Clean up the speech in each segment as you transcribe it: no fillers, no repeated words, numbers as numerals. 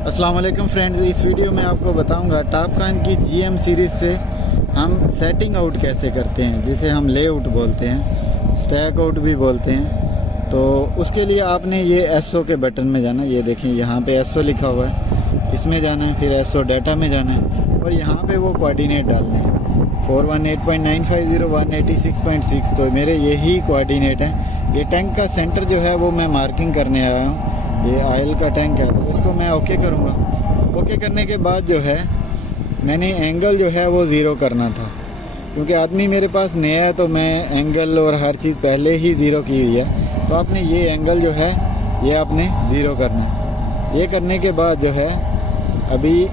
अस्सलाम वालेकुम फ्रेंड्स, इस वीडियो में आपको बताऊंगा टॉपकॉन की जीएम सीरीज़ से हम सेटिंग आउट कैसे करते हैं, जिसे हम लेआउट बोलते हैं, स्टैक आउट भी बोलते हैं। तो उसके लिए आपने ये एसओ के बटन में जाना है। ये देखें यहाँ पे एसओ लिखा हुआ है, इसमें जाना है। फिर एसओ डाटा में जाना है और यहाँ पे वो कोऑर्डिनेट डालने हैं 418.950.186.6। तो मेरे यही कोऑर्डिनेट हैं। ये टैंक का सेंटर जो है वो मैं मार्किंग करने आया हूँ। ये ऑयल का टैंक है, तो इसको मैं ओके करूँगा। ओके करने के बाद जो है मैंने एंगल जो है वो ज़ीरो करना था, क्योंकि आदमी मेरे पास नया है तो मैं एंगल और हर चीज़ पहले ही ज़ीरो की हुई है। तो आपने ये एंगल जो है ये आपने ज़ीरो करना है। ये करने के बाद जो है अभी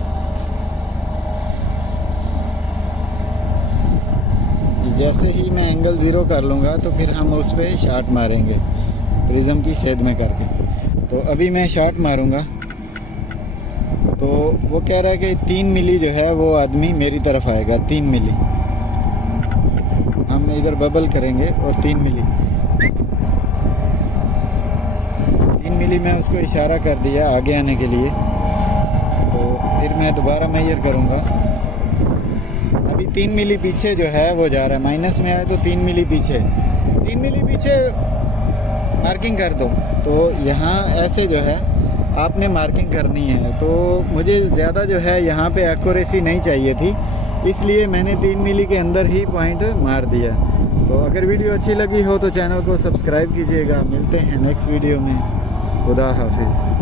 जैसे ही मैं एंगल ज़ीरो कर लूँगा तो फिर हम उस पर शॉट मारेंगे प्रिज्म की सेध में करके। तो अभी मैं शॉट मारूंगा तो वो कह रहा है कि 3 मिली जो है वो आदमी मेरी तरफ आएगा। 3 मिली हम इधर बबल करेंगे और 3 मिली मैं उसको इशारा कर दिया आगे आने के लिए। तो फिर मैं दोबारा मेजर करूंगा। अभी 3 मिली पीछे जो है वो जा रहा है, माइनस में आए तो 3 मिली पीछे, 3 मिली पीछे मार्किंग कर दो। तो यहाँ ऐसे जो है आपने मार्किंग करनी है। तो मुझे ज़्यादा जो है यहाँ पे एक्यूरेसी नहीं चाहिए थी, इसलिए मैंने 3 मिली के अंदर ही पॉइंट मार दिया। तो अगर वीडियो अच्छी लगी हो तो चैनल को सब्सक्राइब कीजिएगा। मिलते हैं नेक्स्ट वीडियो में। खुदा हाफिज़।